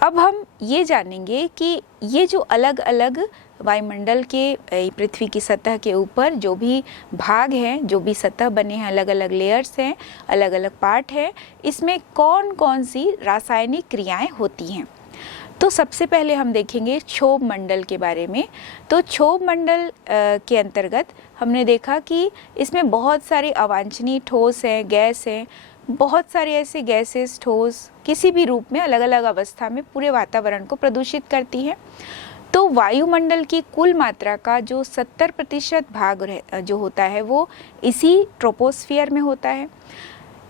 अब हम ये जानेंगे कि ये जो अलग अलग वायुमंडल के पृथ्वी की सतह के ऊपर जो भी भाग हैं, जो भी सतह बने हैं, अलग अलग लेयर्स हैं, अलग अलग पार्ट हैं, इसमें कौन कौन सी रासायनिक क्रियाएं होती हैं। तो सबसे पहले हम देखेंगे क्षोभ मंडल के बारे में। तो क्षोभ मंडल के अंतर्गत हमने देखा कि इसमें बहुत सारे अवांछनीय ठोस हैं, गैस हैं, बहुत सारे ऐसे गैसेस, ठोस किसी भी रूप में अलग अलग अवस्था में पूरे वातावरण को प्रदूषित करती हैं। तो वायुमंडल की कुल मात्रा का जो 70% भाग जो होता है वो इसी ट्रोपोस्फियर में होता है।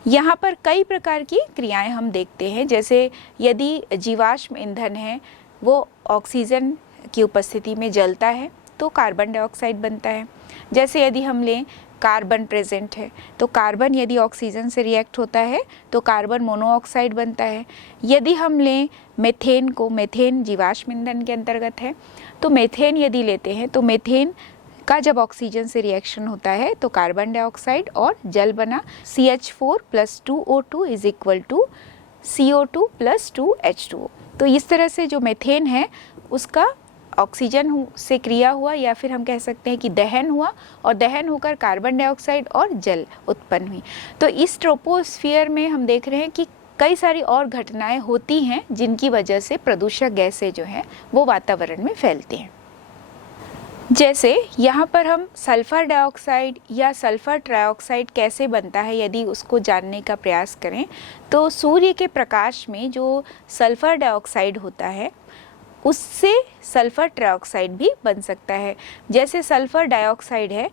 यहाँ पर कई प्रकार की क्रियाएं हम देखते हैं, जैसे यदि जीवाश्म ईंधन है वो ऑक्सीजन की उपस्थिति में जलता है तो कार्बन डाइऑक्साइड बनता है। जैसे यदि हम लें कार्बन प्रेजेंट है तो कार्बन यदि ऑक्सीजन से रिएक्ट होता है तो कार्बन मोनोऑक्साइड बनता है। यदि हम लें मेथेन को, मेथेन जीवाश्म ईंधन के अंतर्गत है, तो मेथेन यदि लेते हैं तो मेथेन का जब ऑक्सीजन से रिएक्शन होता है तो कार्बन डाइऑक्साइड और जल बना CH4 + 2O2 = CO2 + 2H2O। तो इस तरह से जो मेथेन है उसका ऑक्सीजन से क्रिया हुआ या फिर हम कह सकते हैं कि दहन हुआ और दहन होकर कार्बन डाइऑक्साइड और जल उत्पन्न हुई। तो इस ट्रोपोस्फियर में हम देख रहे हैं कि कई सारी और घटनाएं होती हैं जिनकी वजह से प्रदूषक गैसें जो हैं वो वातावरण में फैलती हैं। जैसे यहाँ पर हम सल्फर डाइऑक्साइड या सल्फर ट्राइऑक्साइड कैसे बनता है यदि उसको जानने का प्रयास करें तो सूर्य के प्रकाश में जो सल्फर डाइऑक्साइड होता है उससे सल्फर ट्राइऑक्साइड भी बन सकता है। जैसे सल्फर डाइऑक्साइड है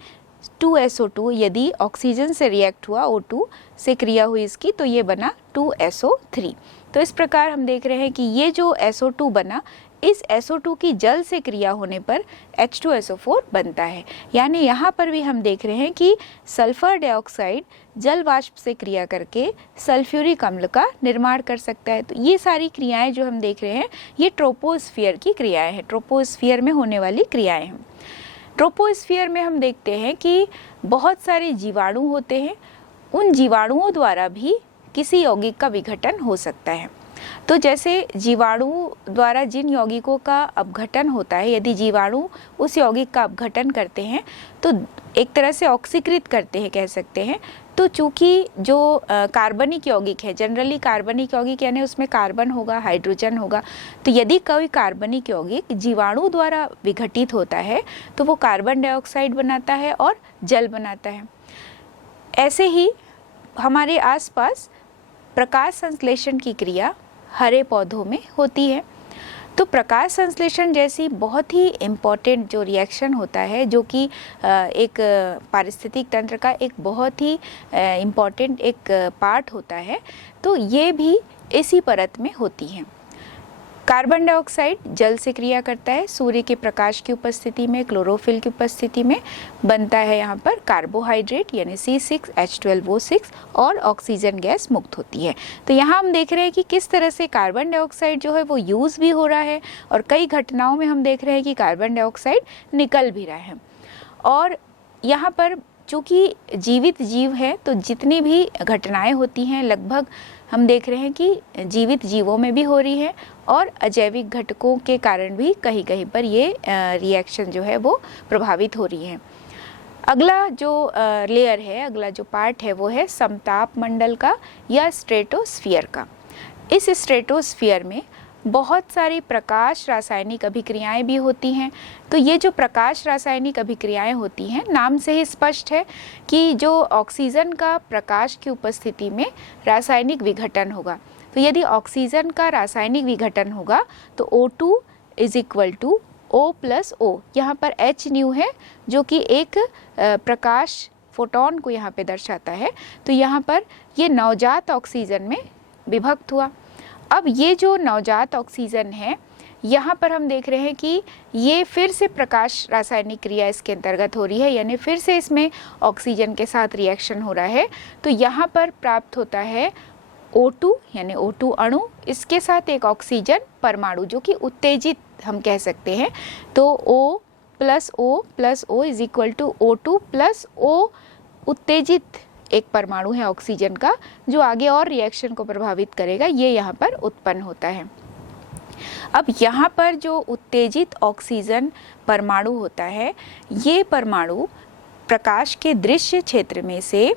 2SO2, यदि ऑक्सीजन से रिएक्ट हुआ, O2 से क्रिया हुई इसकी, तो ये बना 2SO3। तो इस प्रकार हम देख रहे हैं कि ये जो SO2 बना, इस SO2 की जल से क्रिया होने पर H2SO4 बनता है। यानी यहाँ पर भी हम देख रहे हैं कि सल्फर डाइऑक्साइड जल वाष्प से क्रिया करके सल्फ्यूरिक अम्ल का निर्माण कर सकता है। तो ये सारी क्रियाएं जो हम देख रहे हैं ये ट्रोपोस्फियर की क्रियाएं हैं, ट्रोपोस्फियर में होने वाली क्रियाएं हैं। ट्रोपोस्फियर में हम देखते हैं कि बहुत सारे जीवाणु होते हैं, उन जीवाणुओं द्वारा भी किसी यौगिक का विघटन हो सकता है। तो जैसे जीवाणु द्वारा जिन यौगिकों का अपघटन होता है, यदि जीवाणु उस यौगिक का अपघटन करते हैं तो एक तरह से ऑक्सीकृत करते हैं कह सकते हैं। तो चूंकि जो कार्बनिक यौगिक है, जनरली कार्बनिक यौगिक यानी उसमें कार्बन होगा, हाइड्रोजन होगा, तो यदि कोई कार्बनिक यौगिक जीवाणु द्वारा विघटित होता है तो वो कार्बन डाइऑक्साइड बनाता है और जल बनाता है। ऐसे ही हमारे आसपास प्रकाश संश्लेषण की क्रिया हरे पौधों में होती है। तो प्रकाश संश्लेषण जैसी बहुत ही इम्पॉर्टेंट जो रिएक्शन होता है, जो कि एक पारिस्थितिक तंत्र का एक बहुत ही इम्पॉर्टेंट एक पार्ट होता है, तो ये भी इसी परत में होती है। कार्बन डाइऑक्साइड जल से क्रिया करता है, सूर्य के प्रकाश की उपस्थिति में, क्लोरोफिल की उपस्थिति में बनता है यहाँ पर कार्बोहाइड्रेट यानी C6H12O6 और ऑक्सीजन गैस मुक्त होती है। तो यहाँ हम देख रहे हैं कि किस तरह से कार्बन डाइऑक्साइड जो है वो यूज़ भी हो रहा है और कई घटनाओं में हम देख रहे हैं कि कार्बन डाइऑक्साइड निकल भी रहा है। और यहाँ पर चूँकि जीवित जीव है तो जितनी भी घटनाएं होती हैं लगभग हम देख रहे हैं कि जीवित जीवों में भी हो रही है और अजैविक घटकों के कारण भी कहीं कहीं पर ये रिएक्शन जो है वो प्रभावित हो रही है। अगला जो लेयर है, अगला जो पार्ट है वो है समताप मंडल का या स्ट्रेटोस्फियर का। इस स्ट्रेटोस्फियर में बहुत सारी प्रकाश रासायनिक अभिक्रियाएं भी होती हैं। तो ये जो प्रकाश रासायनिक अभिक्रियाएं होती हैं, नाम से ही स्पष्ट है कि जो ऑक्सीजन का प्रकाश की उपस्थिति में रासायनिक विघटन होगा। तो यदि ऑक्सीजन का रासायनिक विघटन होगा तो O2 = O+O, यहाँ पर H न्यू है जो कि एक प्रकाश फोटोन को यहाँ पे दर्शाता है। तो यहाँ पर ये नवजात ऑक्सीजन में विभक्त हुआ। अब ये जो नवजात ऑक्सीजन है यहाँ पर हम देख रहे हैं कि ये फिर से प्रकाश रासायनिक क्रिया इसके अंतर्गत हो रही है, यानी फिर से इसमें ऑक्सीजन के साथ रिएक्शन हो रहा है। तो यहाँ पर प्राप्त होता है O2 यानी O2 अणु, इसके साथ एक ऑक्सीजन परमाणु जो कि उत्तेजित हम कह सकते हैं। तो O+O+O = O2+O उत्तेजित एक परमाणु है ऑक्सीजन का जो आगे और रिएक्शन को प्रभावित करेगा, ये यहाँ पर उत्पन्न होता है। अब यहाँ पर जो उत्तेजित ऑक्सीजन परमाणु होता है, ये परमाणु प्रकाश के दृश्य क्षेत्र में से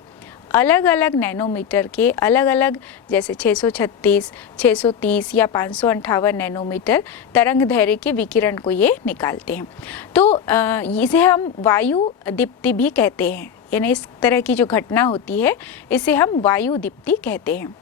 अलग अलग नैनोमीटर के अलग अलग, जैसे 636, 630 या 558 नैनोमीटर तरंग दैर्घ्य के विकिरण को ये निकालते हैं। तो इसे हम वायु दीप्ति भी कहते हैं, यानी इस तरह की जो घटना होती है इसे हम वायु दीप्ति कहते हैं।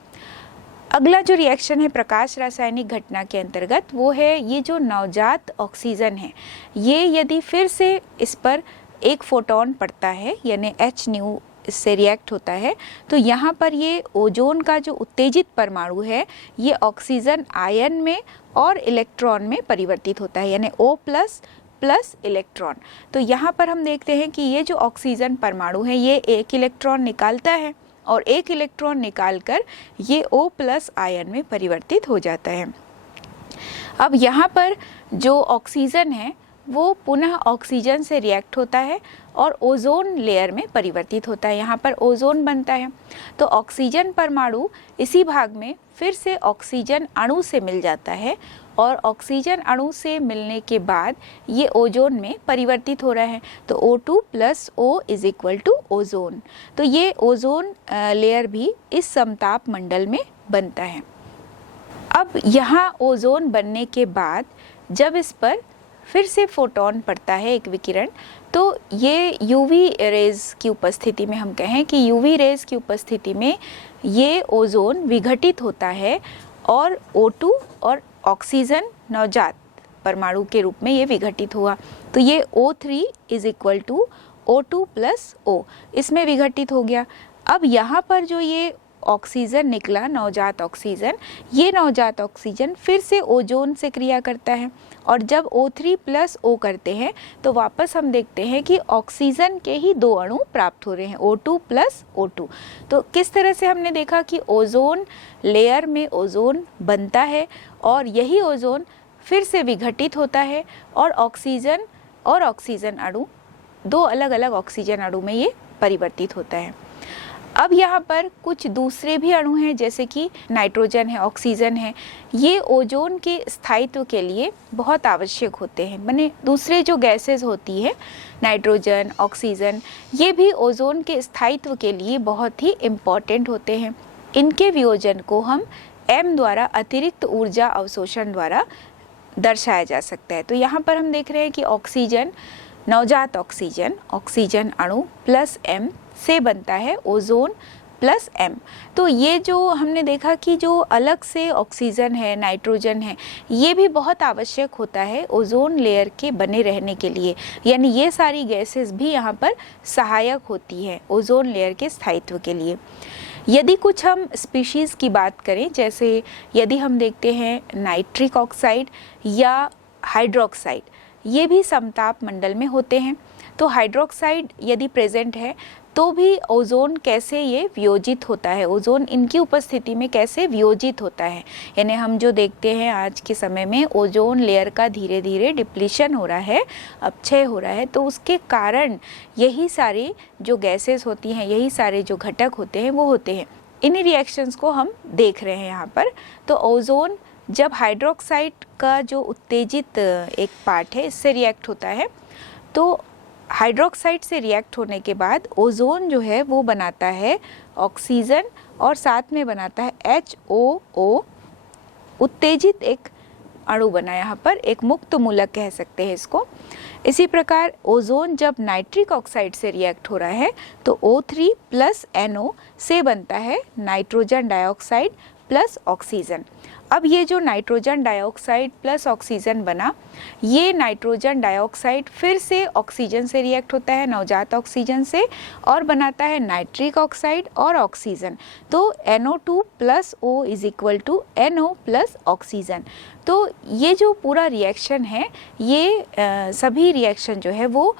अगला जो रिएक्शन है प्रकाश रासायनिक घटना के अंतर्गत, वो है ये जो नवजात ऑक्सीजन है, ये यदि फिर से इस पर एक फोटोन पड़ता है, यानी H न्यू इससे रिएक्ट होता है, तो यहाँ पर ये ओजोन का जो उत्तेजित परमाणु है ये ऑक्सीजन आयन में और इलेक्ट्रॉन में परिवर्तित होता है, यानी O प्लस इलेक्ट्रॉन। तो यहाँ पर हम देखते हैं कि ये जो ऑक्सीजन परमाणु है ये एक इलेक्ट्रॉन निकालता है और एक इलेक्ट्रॉन निकालकर ये O प्लस आयन में परिवर्तित हो जाता है। अब यहाँ पर जो ऑक्सीजन है वो पुनः ऑक्सीजन से रिएक्ट होता है और ओजोन लेयर में परिवर्तित होता है, यहाँ पर ओजोन बनता है। तो ऑक्सीजन परमाणु इसी भाग में फिर से ऑक्सीजन अणु से मिल जाता है और ऑक्सीजन अणु से मिलने के बाद ये ओजोन में परिवर्तित हो रहा है, तो O2 plus O is equal to ozone. तो ये ओजोन लेयर भी इस समताप मंडल में बनता है। अब यहाँ ओजोन बनने के बाद जब इस पर फिर से फोटोन पड़ता है, एक विकिरण, तो ये यूवी रेज की उपस्थिति में, हम कहें कि यूवी रेज की उपस्थिति में ये ओजोन विघटित होता है और O2 और ऑक्सीजन नवजात परमाणु के रूप में ये विघटित हुआ, तो ये O3 is equal to O2 plus O इसमें विघटित हो गया। अब यहाँ पर जो ये ऑक्सीजन निकला, नवजात ऑक्सीजन, ये नवजात ऑक्सीजन फिर से ओजोन से क्रिया करता है और जब O3 प्लस O करते हैं तो वापस हम देखते हैं कि ऑक्सीजन के ही दो अणु प्राप्त हो रहे हैं, O2 प्लस O2। तो किस तरह से हमने देखा कि ओजोन लेयर में ओजोन बनता है और यही ओजोन फिर से विघटित होता है और ऑक्सीजन अणु, दो अलग अलग ऑक्सीजन अणु में ये परिवर्तित होता है। अब यहाँ पर कुछ दूसरे भी अणु हैं, जैसे कि नाइट्रोजन है, ऑक्सीजन है, ये ओजोन के स्थायित्व के लिए बहुत आवश्यक होते हैं। माने दूसरे जो गैसेस होती है, नाइट्रोजन, ऑक्सीजन, ये भी ओजोन के स्थायित्व के लिए बहुत ही इम्पॉर्टेंट होते हैं। इनके वियोजन को हम M द्वारा, अतिरिक्त ऊर्जा अवशोषण द्वारा दर्शाया जा सकता है। तो यहाँ पर हम देख रहे हैं कि ऑक्सीजन, नवजात ऑक्सीजन अणु प्लस M से बनता है ओजोन प्लस M। तो ये जो हमने देखा कि जो अलग से ऑक्सीजन है, नाइट्रोजन है, ये भी बहुत आवश्यक होता है ओजोन लेयर के बने रहने के लिए, यानी ये सारी गैसेस भी यहाँ पर सहायक होती है ओजोन लेयर के स्थायित्व के लिए। यदि कुछ हम स्पीशीज़ की बात करें, जैसे यदि हम देखते हैं नाइट्रिक ऑक्साइड या हाइड्रोक्साइड, ये भी समताप मंडल में होते हैं। तो हाइड्रोक्साइड यदि प्रेजेंट है तो भी ओजोन कैसे ये वियोजित होता है, ओजोन इनकी उपस्थिति में कैसे वियोजित होता है, यानी हम जो देखते हैं आज के समय में ओजोन लेयर का धीरे धीरे डिप्लीशन हो रहा है, अपक्षय हो रहा है, तो उसके कारण यही सारे जो गैसेस होती हैं, यही सारे जो घटक होते हैं वो होते हैं। इन रिएक्शंस को हम देख रहे हैं यहाँ पर। तो ओजोन जब हाइड्रोक्साइड का जो उत्तेजित एक पार्ट है इससे रिएक्ट होता है, तो हाइड्रोक्साइड से रिएक्ट होने के बाद ओजोन जो है वो बनाता है ऑक्सीजन और साथ में बनाता है HOO, उत्तेजित एक अणु बना, यहाँ पर एक मुक्त मूलक कह सकते हैं इसको। इसी प्रकार ओजोन जब नाइट्रिक ऑक्साइड से रिएक्ट हो रहा है तो O3 प्लस NO से बनता है नाइट्रोजन डाइऑक्साइड प्लस ऑक्सीजन। अब ये जो नाइट्रोजन डाइऑक्साइड प्लस ऑक्सीजन बना, ये नाइट्रोजन डाइऑक्साइड फिर से ऑक्सीजन से रिएक्ट होता है, नवजात ऑक्सीजन से, और बनाता है नाइट्रिक ऑक्साइड और ऑक्सीजन। तो NO2 plus O is equal to NO plus oxygen. तो ये जो पूरा रिएक्शन है, ये सभी रिएक्शन जो है वो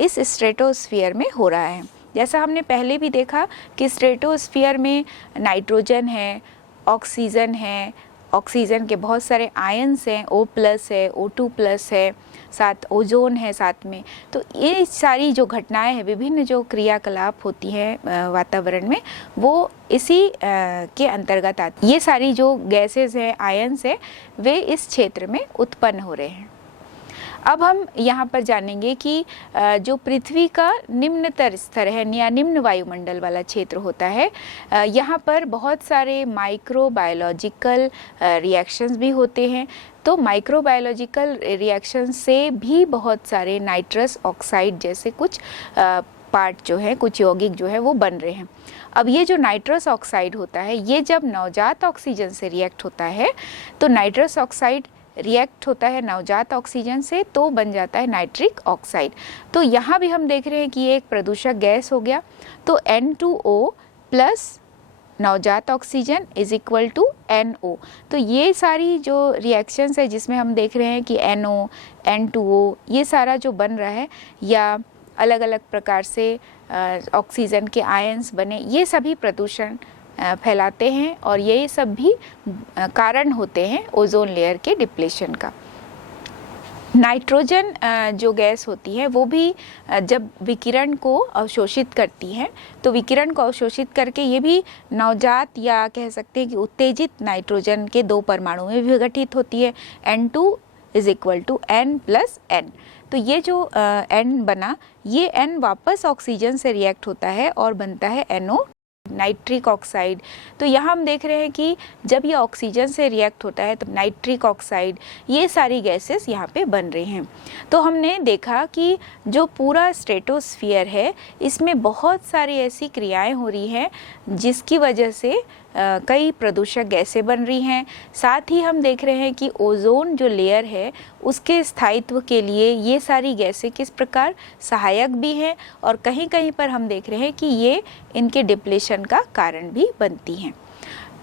इस स्ट्रेटोस्फीयर में हो रहा है। जैसा हमने पहले भी देखा कि स्ट्रेटोस्फीयर में नाइट्रोजन है, ऑक्सीजन है ऑक्सीजन के बहुत सारे आयन्स हैं, O+ है, O2+ है, साथ ओजोन है साथ में। तो ये सारी जो घटनाएं हैं, विभिन्न जो क्रियाकलाप होती हैं वातावरण में, वो इसी के अंतर्गत आती। ये सारी जो गैसेस हैं, आयन्स हैं, वे इस क्षेत्र में उत्पन्न हो रहे हैं। अब हम यहाँ पर जानेंगे कि जो पृथ्वी का निम्नतर स्तर है या निम्न वायुमंडल वाला क्षेत्र होता है, यहाँ पर बहुत सारे माइक्रोबायोलॉजिकल रिएक्शंस भी होते हैं। तो माइक्रोबायोलॉजिकल रिएक्शन से भी बहुत सारे नाइट्रस ऑक्साइड जैसे कुछ पार्ट जो है, कुछ यौगिक जो है वो बन रहे हैं। अब ये जो नाइट्रस ऑक्साइड होता है, ये जब नवजात ऑक्सीजन से रिएक्ट होता है, तो नाइट्रस ऑक्साइड रिएक्ट होता है नवजात ऑक्सीजन से, तो बन जाता है नाइट्रिक ऑक्साइड। तो यहाँ भी हम देख रहे हैं कि ये एक प्रदूषक गैस हो गया। तो N2O प्लस नवजात oxygen is equal to NO। तो ये सारी जो रिएक्शंस है जिसमें हम देख रहे हैं कि NO, N2O ये सारा जो बन रहा है, या अलग अलग प्रकार से ऑक्सीजन के आयन्स बने, ये सभी प्रदूषण फैलाते हैं और ये सब भी कारण होते हैं ओजोन लेयर के डिप्लेशन का। नाइट्रोजन जो गैस होती है वो भी जब विकिरण को अवशोषित करती है, तो विकिरण को अवशोषित करके ये भी नवजात या कह सकते हैं कि उत्तेजित नाइट्रोजन के 2 परमाणु में विघटित होती है। N2 is equal to N+N। तो ये जो N बना, ये N वापस ऑक्सीजन से रिएक्ट होता है और बनता है NO, नाइट्रिक ऑक्साइड। तो यहाँ हम देख रहे हैं कि जब ये ऑक्सीजन से रिएक्ट होता है तो नाइट्रिक ऑक्साइड, ये सारी गैसेस यहाँ पे बन रही हैं। तो हमने देखा कि जो पूरा स्ट्रेटोस्फीयर है, इसमें बहुत सारी ऐसी क्रियाएं हो रही हैं जिसकी वजह से कई प्रदूषक गैसें बन रही हैं। साथ ही हम देख रहे हैं कि ओजोन जो लेयर है उसके स्थायित्व के लिए ये सारी गैसें किस प्रकार सहायक भी हैं, और कहीं कहीं पर हम देख रहे हैं कि ये इनके डिप्लेशन का कारण भी बनती हैं।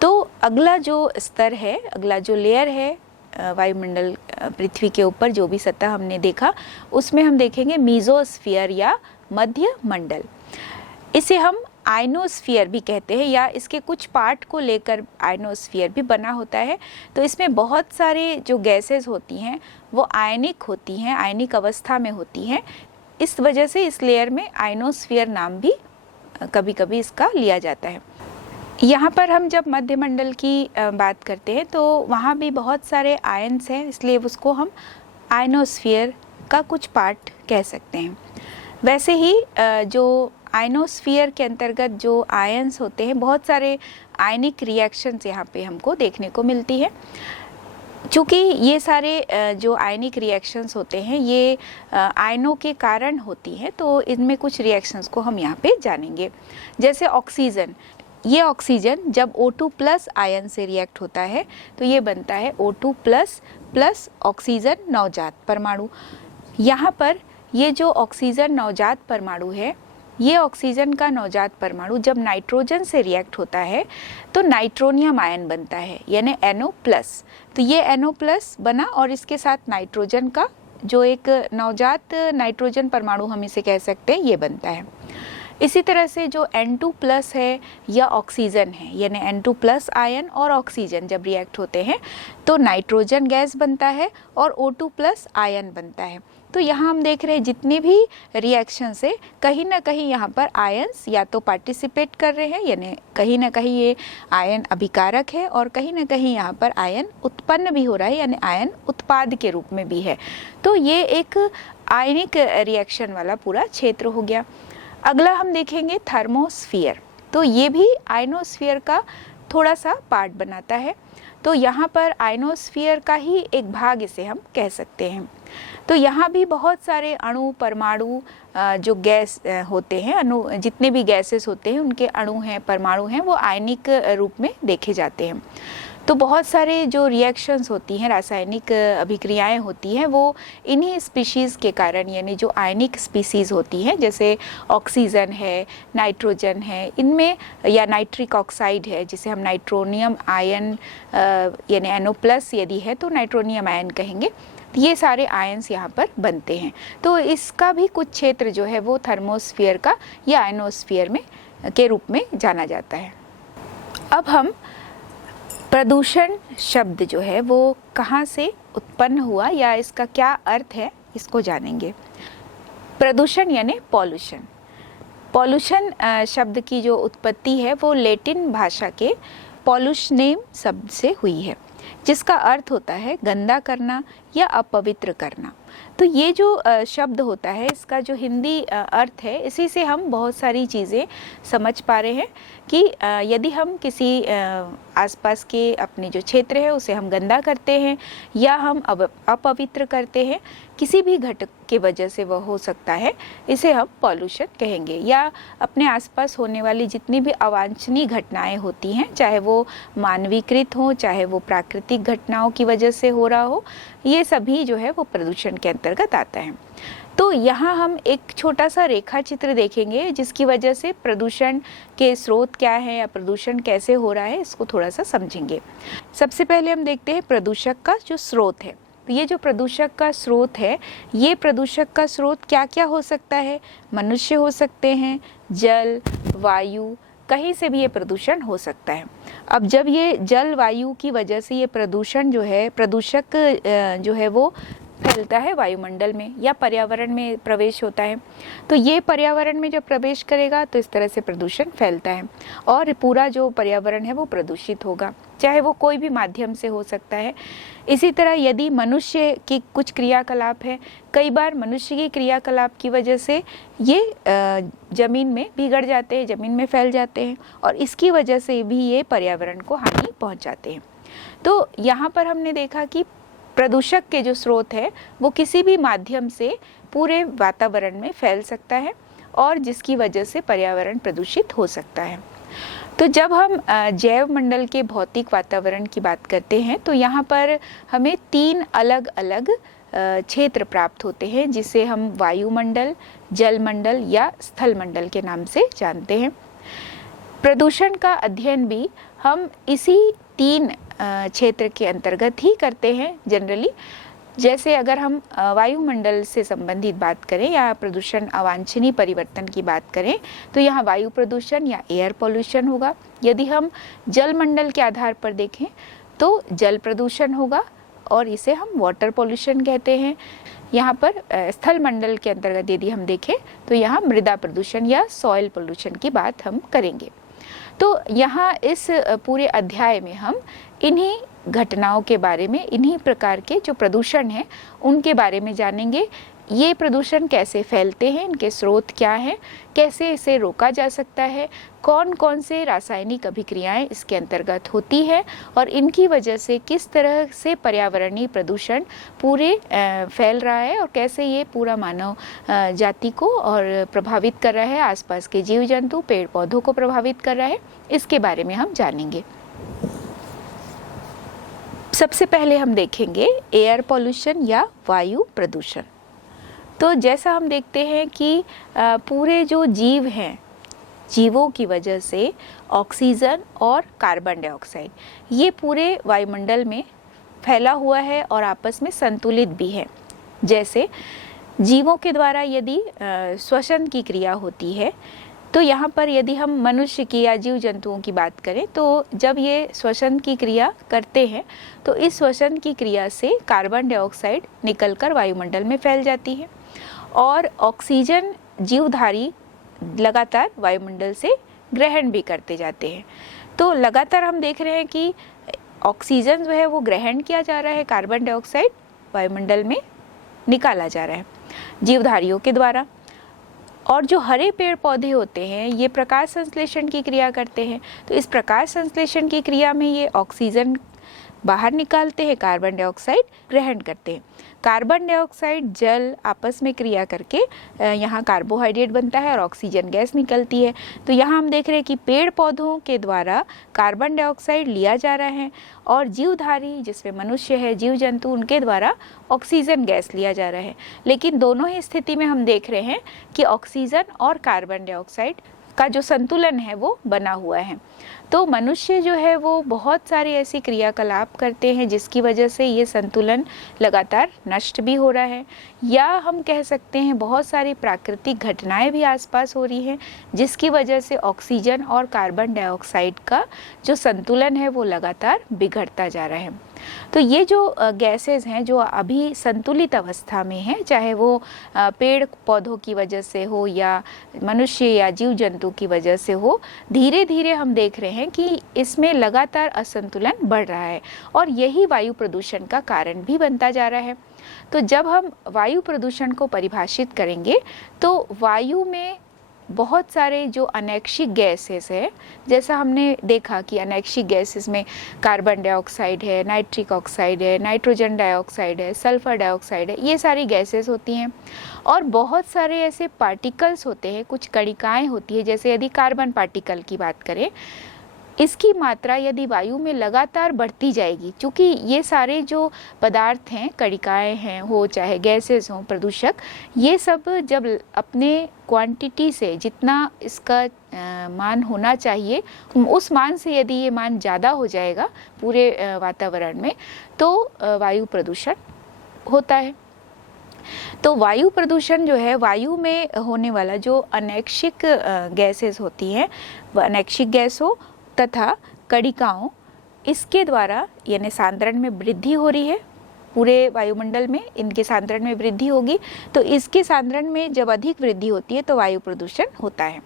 तो अगला जो स्तर है, अगला जो लेयर है वायुमंडल पृथ्वी के ऊपर जो भी सतह हमने देखा, उसमें हम देखेंगे मीजोस्फीयर या मध्य मंडल। इसे हम आयनोस्फीयर भी कहते हैं, या इसके कुछ पार्ट को लेकर आयनोस्फीयर भी बना होता है। तो इसमें बहुत सारे जो गैसेस होती हैं वो आयनिक होती हैं, आयनिक अवस्था में होती हैं। इस वजह से इस लेयर में आयनोस्फीयर नाम भी कभी कभी इसका लिया जाता है। यहाँ पर हम जब मध्यमंडल की बात करते हैं तो वहाँ भी बहुत सारे आयन्स हैं, इसलिए उसको हम आयनोस्फीयर का कुछ पार्ट कह सकते हैं। वैसे ही जो आयनोस्फीयर के अंतर्गत जो आयन्स होते हैं, बहुत सारे आयनिक रिएक्शंस यहाँ पे हमको देखने को मिलती है। चूँकि ये सारे जो आयनिक रिएक्शंस होते हैं ये आयनों के कारण होती हैं, तो इनमें कुछ रिएक्शंस को हम यहाँ पे जानेंगे। जैसे ऑक्सीजन, ये ऑक्सीजन जब O2+ आयन से रिएक्ट होता है तो ये बनता है O2+ प्लस ऑक्सीजन नवजात परमाणु। यहाँ पर ये जो ऑक्सीजन नवजात परमाणु है, ये ऑक्सीजन का नवजात परमाणु जब नाइट्रोजन से रिएक्ट होता है तो नाइट्रोनियम आयन बनता है, यानी NO+। तो ये NO+ बना और इसके साथ नाइट्रोजन का जो एक नवजात नाइट्रोजन परमाणु हम इसे कह सकते हैं, ये बनता है। इसी तरह से जो N2+ है या ऑक्सीजन है, यानी N2+ आयन और ऑक्सीजन जब रिएक्ट होते हैं तो नाइट्रोजन गैस बनता है और O2+ आयन बनता है। तो यहाँ हम देख रहे हैं जितने भी रिएक्शन से कहीं ना कहीं यहाँ पर आयन्स या तो पार्टिसिपेट कर रहे हैं, यानी कहीं ना कहीं ये आयन अभिकारक है, और कहीं ना कहीं यहाँ पर आयन उत्पन्न भी हो रहा है, यानी आयन उत्पाद के रूप में भी है। तो ये एक आयनिक रिएक्शन वाला पूरा क्षेत्र हो गया। अगला हम देखेंगे थर्मोस्फीयर। तो ये भी आयनोस्फीयर का थोड़ा सा पार्ट बनाता है। तो यहाँ पर आयनोस्फीयर का ही एक भाग इसे हम कह सकते हैं। तो यहाँ भी बहुत सारे अणु, परमाणु जो गैस होते हैं, अणु जितने भी गैसेस होते हैं उनके अणु हैं, परमाणु हैं, वो आयनिक रूप में देखे जाते हैं। तो बहुत सारे जो रिएक्शंस होती हैं, रासायनिक अभिक्रियाएं होती हैं, वो इन्हीं स्पीशीज़ के कारण, यानी जो आयनिक स्पीशीज़ होती हैं जैसे ऑक्सीजन है, नाइट्रोजन है, इनमें, या नाइट्रिक ऑक्साइड है जिसे हम नाइट्रोनियम आयन यानी NO+ यदि है तो नाइट्रोनियम आयन कहेंगे, ये सारे आयन्स यहाँ पर बनते हैं। तो इसका भी कुछ क्षेत्र जो है वो थर्मोस्फीयर का या आयनोस्फीयर में के रूप में जाना जाता है। अब हम प्रदूषण शब्द जो है वो कहाँ से उत्पन्न हुआ या इसका क्या अर्थ है, इसको जानेंगे। प्रदूषण यानी पॉल्यूशन। पॉल्यूशन शब्द की जो उत्पत्ति है वो लैटिन भाषा के पॉल्यूशनेम शब्द से हुई है, जिसका अर्थ होता है गंदा करना या अपवित्र करना। तो ये जो शब्द होता है, इसका जो हिंदी अर्थ है, इसी से हम बहुत सारी चीज़ें समझ पा रहे हैं कि यदि हम किसी आसपास के अपने जो क्षेत्र है उसे हम गंदा करते हैं या हम अपवित्र करते हैं, किसी भी घटक के वजह से वह हो सकता है, इसे हम पॉल्यूशन कहेंगे। या अपने आसपास होने वाली जितनी भी अवांछनीय घटनाएं होती हैं, चाहे वो मानवीकृत हो, चाहे वो प्राकृतिक घटनाओं की वजह से हो रहा हो, ये सभी जो है वो प्रदूषण के अंतर्गत आता है। तो यहाँ हम एक छोटा सा रेखा चित्र देखेंगे, जिसकी वजह से प्रदूषण के स्रोत क्या है या प्रदूषण कैसे हो रहा है, इसको थोड़ा सा समझेंगे। सबसे पहले हम देखते हैं प्रदूषक का जो स्रोत है। तो ये जो प्रदूषक का स्रोत है, ये प्रदूषक का स्रोत क्या क्या हो सकता है? मनुष्य हो सकते हैं, जल, वायु, कहीं से भी ये प्रदूषण हो सकता है। अब जब ये जल वायु की वजह से ये प्रदूषण जो है, प्रदूषक जो है वो फैलता है वायुमंडल में या पर्यावरण में प्रवेश होता है, तो ये पर्यावरण में जब प्रवेश करेगा तो इस तरह से प्रदूषण फैलता है और पूरा जो पर्यावरण है वो प्रदूषित होगा, चाहे वो कोई भी माध्यम से हो सकता है। इसी तरह यदि मनुष्य की कुछ क्रियाकलाप है, कई बार मनुष्य की क्रियाकलाप की वजह से ये जमीन में बिगड़ जाते हैं, जमीन में फैल जाते हैं और इसकी वजह से भी ये पर्यावरण को हानि पहुंचाते हैं। तो यहाँ पर हमने देखा कि प्रदूषक के जो स्रोत है वो किसी भी माध्यम से पूरे वातावरण में फैल सकता है और जिसकी वजह से पर्यावरण प्रदूषित हो सकता है। तो जब हम जैव मंडल के भौतिक वातावरण की बात करते हैं तो यहाँ पर हमें 3 अलग अलग क्षेत्र प्राप्त होते हैं, जिसे हम वायुमंडल, जलमंडल या स्थल मंडल के नाम से जानते हैं। प्रदूषण का अध्ययन भी हम इसी 3 क्षेत्र के अंतर्गत ही करते हैं जनरली। जैसे अगर हम वायुमंडल से संबंधित बात करें या प्रदूषण अवांछनीय परिवर्तन की बात करें तो यहाँ वायु प्रदूषण या एयर पॉल्यूशन होगा। यदि हम जलमंडल के आधार पर देखें तो जल प्रदूषण होगा और इसे हम वाटर पॉल्यूशन कहते हैं। यहाँ पर स्थल मंडल के अंतर्गत यदि हम देखें तो यहाँ मृदा प्रदूषण या सॉइल पोल्यूशन की बात हम करेंगे। तो यहाँ इस पूरे अध्याय में हम इन्हीं घटनाओं के बारे में, इन्हीं प्रकार के जो प्रदूषण हैं उनके बारे में जानेंगे। ये प्रदूषण कैसे फैलते हैं, इनके स्रोत क्या हैं, कैसे इसे रोका जा सकता है, कौन कौन से रासायनिक अभिक्रियाएं इसके अंतर्गत होती है और इनकी वजह से किस तरह से पर्यावरणीय प्रदूषण पूरे फैल रहा है और कैसे ये पूरा मानव जाति को और प्रभावित कर रहा है, आसपास के जीव जंतु, पेड़ पौधों को प्रभावित कर रहा है, इसके बारे में हम जानेंगे। सबसे पहले हम देखेंगे एयर पॉल्यूशन या वायु प्रदूषण। तो जैसा हम देखते हैं कि पूरे जो जीव हैं, जीवों की वजह से ऑक्सीजन और कार्बन डाइऑक्साइड ये पूरे वायुमंडल में फैला हुआ है और आपस में संतुलित भी है। जैसे जीवों के द्वारा यदि श्वसन की क्रिया होती है तो यहाँ पर यदि हम मनुष्य की या जीव जंतुओं की बात करें तो जब ये श्वसन की क्रिया करते हैं तो इस श्वसन की क्रिया से कार्बन डाइऑक्साइड निकलकर वायुमंडल में फैल जाती है और ऑक्सीजन जीवधारी लगातार वायुमंडल से ग्रहण भी करते जाते हैं। तो लगातार हम देख रहे हैं कि ऑक्सीजन जो है वो ग्रहण किया जा रहा है, कार्बन डाइऑक्साइड वायुमंडल में निकाला जा रहा है जीवधारियों के द्वारा। और जो हरे पेड़ पौधे होते हैं ये प्रकाश संश्लेषण की क्रिया करते हैं, तो इस प्रकाश संश्लेषण की क्रिया में ये ऑक्सीजन बाहर निकालते हैं, कार्बन डाइऑक्साइड ग्रहण करते हैं। कार्बन डाइऑक्साइड जल आपस में क्रिया करके यहाँ कार्बोहाइड्रेट बनता है और ऑक्सीजन गैस निकलती है। तो यहाँ हम देख रहे हैं कि पेड़ पौधों के द्वारा कार्बन डाइऑक्साइड लिया जा रहा है और जीवधारी जिसमें मनुष्य है, जीव जंतु, उनके द्वारा ऑक्सीजन गैस लिया जा रहा है। लेकिन दोनों ही स्थिति में हम देख रहे हैं कि ऑक्सीजन और कार्बन डाइऑक्साइड का जो संतुलन है वो बना हुआ है। तो मनुष्य जो है वो बहुत सारे ऐसे क्रियाकलाप करते हैं जिसकी वजह से ये संतुलन लगातार नष्ट भी हो रहा है, या हम कह सकते हैं बहुत सारी प्राकृतिक घटनाएं भी आसपास हो रही हैं जिसकी वजह से ऑक्सीजन और कार्बन डाइऑक्साइड का जो संतुलन है वो लगातार बिगड़ता जा रहा है। तो ये जो गैसेस हैं जो अभी संतुलित अवस्था में हैं, चाहे वो पेड़ पौधों की वजह से हो या मनुष्य या जीव जंतु की वजह से हो, धीरे धीरे हम देख रहे हैं कि इसमें लगातार असंतुलन बढ़ रहा है और यही वायु प्रदूषण का कारण भी बनता जा रहा है। तो जब हम वायु प्रदूषण को परिभाषित करेंगे तो वायु में बहुत सारे जो अनैच्छिक गैसेस है, जैसा हमने देखा कि अनैच्छिक गैसेस में कार्बन डाइऑक्साइड है, नाइट्रिक ऑक्साइड है, नाइट्रोजन डाइऑक्साइड है, सल्फर डाइऑक्साइड है, ये सारी गैसेस होती हैं। और बहुत सारे ऐसे पार्टिकल्स होते हैं, कुछ कणिकाएं होती है, जैसे यदि कार्बन पार्टिकल की बात करें, इसकी मात्रा यदि वायु में लगातार बढ़ती जाएगी, क्योंकि ये सारे जो पदार्थ हैं, कणिकाएं हैं हो चाहे गैसेस हों, प्रदूषक, ये सब जब अपने क्वांटिटी से जितना इसका मान होना चाहिए उस मान से यदि ये मान ज़्यादा हो जाएगा पूरे वातावरण में तो वायु प्रदूषण होता है। तो वायु प्रदूषण जो है, वायु में होने वाला जो अनैच्छिक गैसेस होती हैं, वह अनैच्छिक गैस हो तथा कणिकाओं, इसके द्वारा यानी सांद्रण में वृद्धि हो रही है, पूरे वायुमंडल में इनके सांद्रण में वृद्धि होगी, तो इसके सांद्रण में जब अधिक वृद्धि होती है तो वायु प्रदूषण होता है।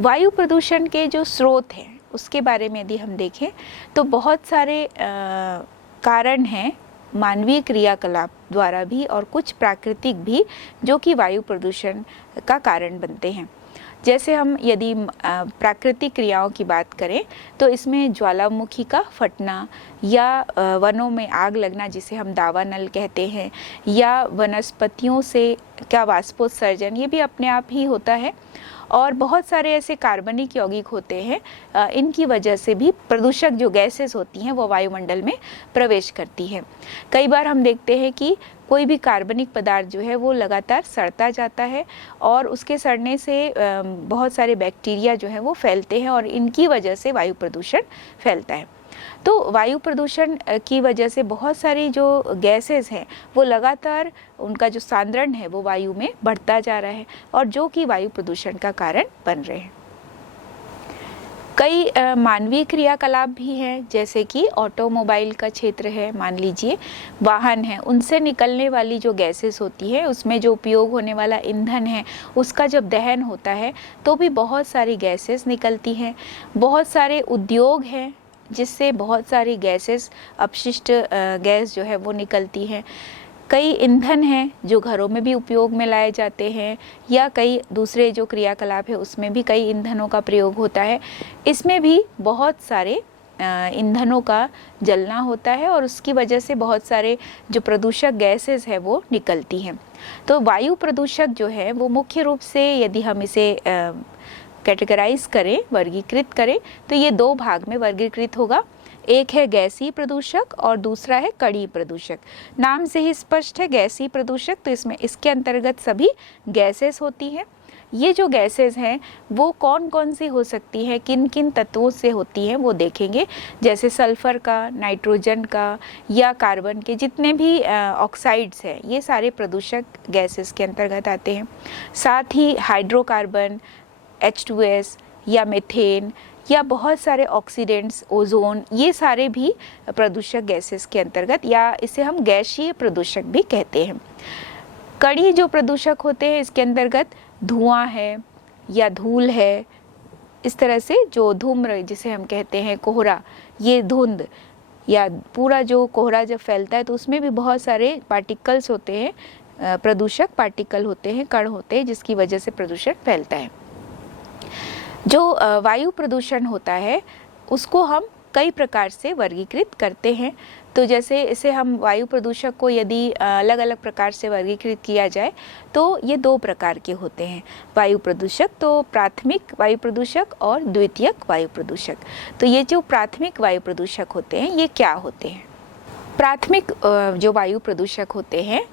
वायु प्रदूषण के जो स्रोत हैं उसके बारे में यदि हम देखें तो बहुत सारे कारण हैं, मानवीय क्रियाकलाप द्वारा भी और कुछ प्राकृतिक भी, जो कि वायु प्रदूषण का कारण बनते हैं। जैसे हम यदि प्राकृतिक क्रियाओं की बात करें तो इसमें ज्वालामुखी का फटना या वनों में आग लगना जिसे हम दावानल कहते हैं, या वनस्पतियों से क्या वाष्पोत्सर्जन, ये भी अपने आप ही होता है। और बहुत सारे ऐसे कार्बनिक यौगिक होते हैं, इनकी वजह से भी प्रदूषक जो गैसेस होती हैं वो वायुमंडल में प्रवेश करती है। कई बार हम देखते हैं कि कोई भी कार्बनिक पदार्थ जो है वो लगातार सड़ता जाता है और उसके सड़ने से बहुत सारे बैक्टीरिया जो है वो फैलते हैं और इनकी वजह से वायु प्रदूषण फैलता है। तो वायु प्रदूषण की वजह से बहुत सारी जो गैसेस हैं वो लगातार उनका जो सांद्रण है वो वायु में बढ़ता जा रहा है और जो कि वायु प्रदूषण का कारण बन रहे हैं। कई मानवीय क्रियाकलाप भी हैं, जैसे कि ऑटोमोबाइल का क्षेत्र है, मान लीजिए वाहन है, उनसे निकलने वाली जो गैसेस होती है, उसमें जो उपयोग होने वाला ईंधन है उसका जब दहन होता है तो भी बहुत सारी गैसेस निकलती हैं। बहुत सारे उद्योग हैं जिससे बहुत सारी गैसेस, अपशिष्ट गैस जो है वो निकलती है। कई ईंधन हैं जो घरों में भी उपयोग में लाए जाते हैं, या कई दूसरे जो क्रियाकलाप है उसमें भी कई ईंधनों का प्रयोग होता है। इसमें भी बहुत सारे ईंधनों का जलना होता है और उसकी वजह से बहुत सारे जो प्रदूषक गैसेस है वो निकलती हैं। तो वायु प्रदूषक जो है वो मुख्य रूप से यदि हम इसे कैटेगराइज करें, वर्गीकृत करें, तो ये दो भाग में वर्गीकृत होगा। एक है गैसीय प्रदूषक और दूसरा है कणीय प्रदूषक। नाम से ही स्पष्ट है गैसीय प्रदूषक, तो इसमें इसके अंतर्गत सभी गैसेस होती हैं। ये जो गैसेस हैं वो कौन कौन सी हो सकती है, किन किन तत्वों से होती हैं वो देखेंगे, जैसे सल्फर का, नाइट्रोजन का या कार्बन के जितने भी ऑक्साइड्स हैं ये सारे प्रदूषक गैसेस के अंतर्गत आते हैं। साथ ही हाइड्रोकार्बन, H2S या मीथेन या बहुत सारे ऑक्सीडेंट्स, ओजोन, ये सारे भी प्रदूषक गैसेस के अंतर्गत, या इसे हम गैसीय प्रदूषक भी कहते हैं। कणीय जो प्रदूषक होते हैं इसके अंतर्गत धुआं है या धूल है, इस तरह से जो धूम्र जिसे हम कहते हैं, कोहरा, ये धुंध या पूरा जो कोहरा जब फैलता है तो उसमें भी बहुत सारे पार्टिकल्स होते हैं, प्रदूषक पार्टिकल होते हैं, कण होते हैं, जिसकी वजह से प्रदूषण फैलता है। जो वायु प्रदूषण होता है उसको हम कई प्रकार से वर्गीकृत करते हैं। तो जैसे इसे हम वायु प्रदूषक को यदि अलग अलग प्रकार से वर्गीकृत किया जाए तो ये दो प्रकार के होते हैं वायु प्रदूषक। तो प्राथमिक वायु प्रदूषक और द्वितीयक वायु प्रदूषक। तो ये जो प्राथमिक वायु प्रदूषक होते हैं ये क्या होते हैं? प्राथमिक जो वायु प्रदूषक होते हैं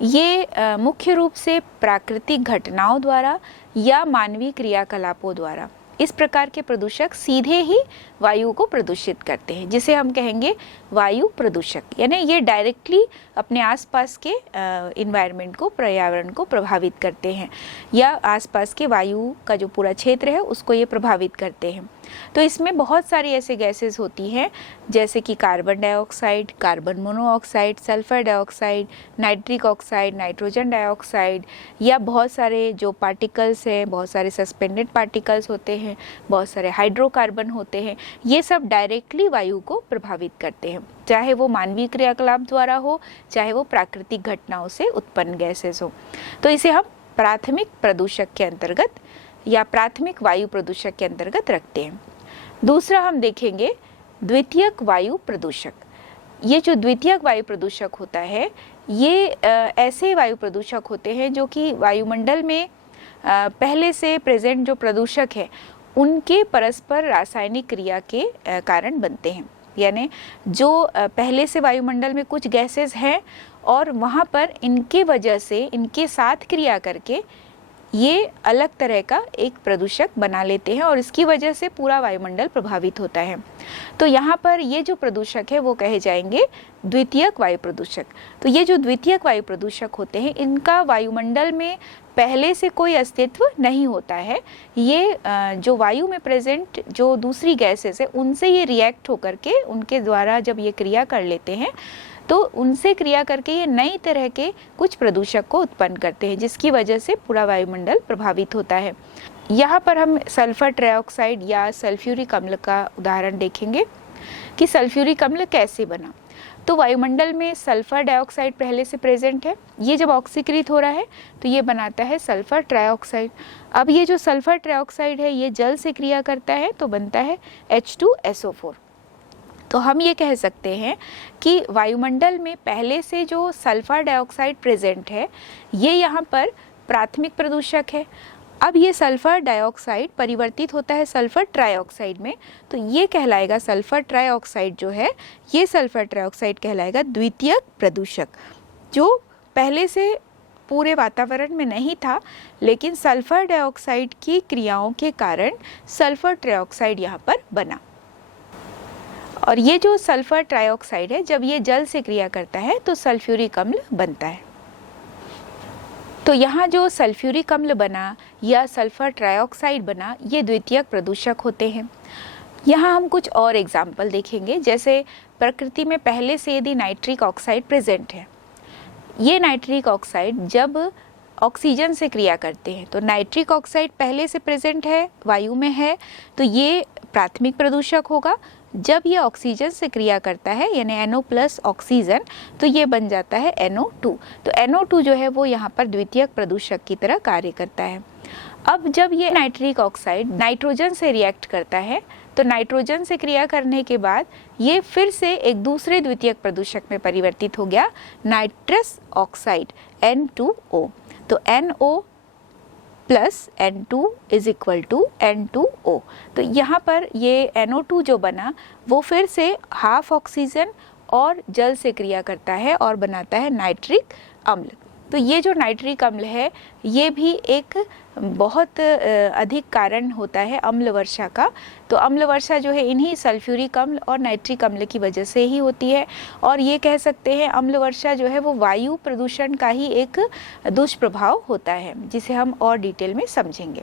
ये मुख्य रूप से प्राकृतिक घटनाओं द्वारा या मानवीय क्रियाकलापों द्वारा इस प्रकार के प्रदूषक सीधे ही वायु को प्रदूषित करते हैं, जिसे हम कहेंगे वायु प्रदूषक। यानी ये डायरेक्टली अपने आसपास के इन्वायरमेंट को, पर्यावरण को प्रभावित करते हैं, या आसपास के वायु का जो पूरा क्षेत्र है उसको ये प्रभावित करते हैं। तो इसमें बहुत सारी ऐसे गैसेस होती हैं जैसे कि carbon dioxide, carbon monoxide, sulphur dioxide, nitric oxide, nitrogen dioxide, या बहुत सारे जो पार्टिकल्स हैं, बहुत सारे सस्पेंडेड पार्टिकल्स होते हैं, बहुत सारे हाइड्रोकार्बन होते हैं। ये सब डायरेक्टली वायु को प्रभावित करते हैं, चाहे वो मानवीय क्रियाकलाप द्वारा हो, चाहे वो प्राकृतिक घटनाओं से उत्पन्न गैसेस हो। तो इसे हम प्राथमिक प्रदूषक के अंतर्गत या प्राथमिक वायु प्रदूषक के अंतर्गत रखते हैं। दूसरा हम देखेंगे द्वितीयक वायु प्रदूषक। ये जो द्वितीयक वायु प्रदूषक होता है, ये ऐसे वायु प्रदूषक होते हैं जो कि वायुमंडल में पहले से प्रेजेंट जो प्रदूषक है उनके परस्पर रासायनिक क्रिया के कारण बनते हैं। यानी जो पहले से वायुमंडल में कुछ गैसेस हैं और वहाँ पर इनके वजह से, इनके साथ क्रिया करके ये अलग तरह का एक प्रदूषक बना लेते हैं और इसकी वजह से पूरा वायुमंडल प्रभावित होता है। तो यहाँ पर ये जो प्रदूषक है वो कहे जाएंगे द्वितीयक वायु प्रदूषक। तो ये जो द्वितीयक वायु प्रदूषक होते हैं, इनका वायुमंडल में पहले से कोई अस्तित्व नहीं होता है। ये जो वायु में प्रेजेंट जो दूसरी गैसेस है उनसे ये रिएक्ट होकर के, उनके द्वारा जब ये क्रिया कर लेते हैं तो उनसे क्रिया करके ये नई तरह के कुछ प्रदूषक को उत्पन्न करते हैं, जिसकी वजह से पूरा वायुमंडल प्रभावित होता है। यहाँ पर हम सल्फर ट्राइऑक्साइड या सल्फ्यूरिक अम्ल का उदाहरण देखेंगे कि सल्फ्यूरिक अम्ल कैसे बना। तो वायुमंडल में सल्फर डाइऑक्साइड पहले से प्रेजेंट है, ये जब ऑक्सीकृत हो रहा है तो ये बनाता है सल्फर ट्राइऑक्साइड। अब ये जो सल्फर ट्राइऑक्साइड है ये जल से क्रिया करता है तो बनता है H2SO4। तो हम ये कह सकते हैं कि वायुमंडल में पहले से जो सल्फर डाइऑक्साइड प्रेजेंट है ये यहाँ पर प्राथमिक प्रदूषक है। अब ये सल्फर डाइऑक्साइड परिवर्तित होता है सल्फर ट्राइऑक्साइड में, तो ये कहलाएगा सल्फर ट्राइऑक्साइड जो है, ये सल्फर ट्राइऑक्साइड कहलाएगा द्वितीयक प्रदूषक, जो पहले से पूरे वातावरण में नहीं था, लेकिन सल्फर डाइऑक्साइड की क्रियाओं के कारण सल्फर ट्राइऑक्साइड यहाँ पर बना। और ये जो सल्फर ट्राइऑक्साइड है जब ये जल से क्रिया करता है तो सल्फ्यूरिक अम्ल बनता है। तो यहाँ जो सल्फ्यूरिक अम्ल बना या सल्फर ट्राइऑक्साइड बना, ये द्वितीयक प्रदूषक होते हैं। यहाँ हम कुछ और एग्जाम्पल देखेंगे, जैसे प्रकृति में पहले से यदि नाइट्रिक ऑक्साइड प्रेजेंट है, ये नाइट्रिक ऑक्साइड जब ऑक्सीजन से क्रिया करते हैं, तो नाइट्रिक ऑक्साइड पहले से प्रेजेंट है, वायु में है, तो ये प्राथमिक प्रदूषक होगा। जब ये ऑक्सीजन से क्रिया करता है यानी NO+ ऑक्सीजन, तो ये बन जाता है NO2। तो NO2 जो है वो यहाँ पर द्वितीयक प्रदूषक की तरह कार्य करता है। अब जब ये नाइट्रिक ऑक्साइड नाइट्रोजन से रिएक्ट करता है तो नाइट्रोजन से क्रिया करने के बाद ये फिर से एक दूसरे द्वितीयक प्रदूषक में परिवर्तित हो गया, नाइट्रस ऑक्साइड N2O। तो NO plus N2 is equal to N2O। तो यहाँ पर ये NO2 जो बना वो फिर से हाफ ऑक्सीजन और जल से क्रिया करता है और बनाता है नाइट्रिक अम्ल। तो ये जो नाइट्रिक अम्ल है ये भी एक बहुत अधिक कारण होता है अम्ल वर्षा का। तो अम्ल वर्षा जो है इन्हीं सल्फ्यूरिक अम्ल और नाइट्रिक अम्ल की वजह से ही होती है। और ये कह सकते हैं अम्ल वर्षा जो है वो वायु प्रदूषण का ही एक दुष्प्रभाव होता है, जिसे हम और डिटेल में समझेंगे।